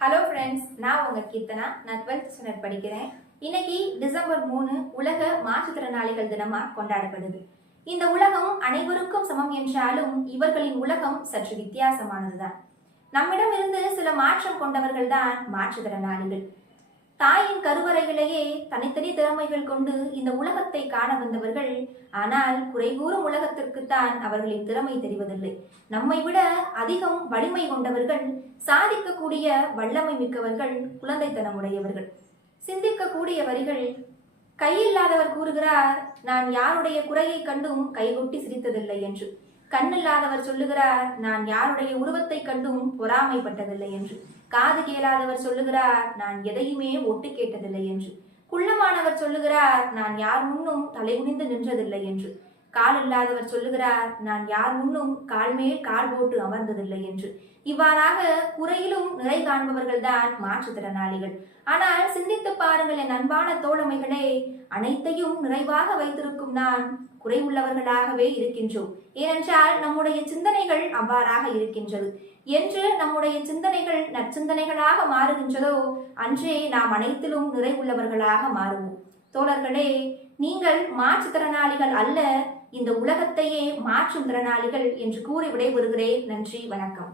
Hello friends, நான் உங்கள் கீர்த்தனா. நான் 12th ஸ்டாண்டர்ட் படிக்கிறேன். இன்னைக்கு டிசம்பர் 3 உலக மாற்றுத்திறனாளிகள் தினமாக கொண்டாடப்படுது. இந்த உலகம் அனைவருக்கும் சமம் என்றாலும் இவர்களின் உலகம் சற்று வித்தியாசமானதுதான். நம்மிடம் இருந்து சில மாற்றம் கொண்டவர்கள் தான் மாற்றுத்திறனாளிகள். தாயின் கருவறையிலேயே தனித்தனி திறமைகள் கொண்டு இந்த உலகத்தை காண வந்தவர்கள். ஆனால் குறைகூறும் உலகத்திற்குத்தான் அவர்களின் திறமை தெரிவதில்லை. நம்மை விட அதிகம் வலிமை கொண்டவர்கள், சாதிக்கக்கூடிய வல்லமை மிக்கவர்கள், குழந்தைத்தனம் உடையவர்கள். சிந்திக்கக்கூடிய வரிகள்: கையில்லாதவர் கூறுகிறார், நான் யாருடைய குறையை கண்டும் கைகொட்டி சிரித்ததில்லை என்று. கண்ணில்லாதவர் சொல்லுகிறார், நான் யாருடைய உருவத்தை கண்டும் பொறாமைப்பட்டதில்லை என்று. காது கேளாதவர் சொல்லுகிறார், நான் எதையுமே ஒட்டு கேட்டதில்லை என்று. குள்ளமானவர் சொல்லுகிறார், நான் யார் முன்னும் தலை குனிந்து நின்றதில்லை என்று. கால் இல்லாதவர் சொல்லுகிறார், நான் யார் முன்னும் கால் மேல் கால் போட்டு அமர்ந்ததில்லை என்று. இவ்வாறாக குறையிலும் நிறை காண்பவர்கள் தான் மாற்றுத்திறனாளிகள். ஆனால் சிந்தித்து பாருங்கள் என் அன்பான தோழமைகளே, அனைத்தையும் நிறைவாக வைத்திருக்கும் நான் குறை உள்ளவர்களாகவே இருக்கின்றோம். ஏனென்றால் நம்முடைய சிந்தனைகள் அவ்வாறாக இருக்கின்றது. என்று நம்முடைய சிந்தனைகள் நற்சிந்தனைகளாக மாறுகின்றதோ அன்றே நாம் அனைத்திலும் நிறை உள்ளவர்களாக மாறுவோம். தோழர்களே, நீங்கள் மாற்றுத்திறனாளிகள் அல்ல, இந்த உலகத்தையே மாற்றும் திறனாளிகள் என்று கூறி விடைபெறுகிறேன். நன்றி, வணக்கம்.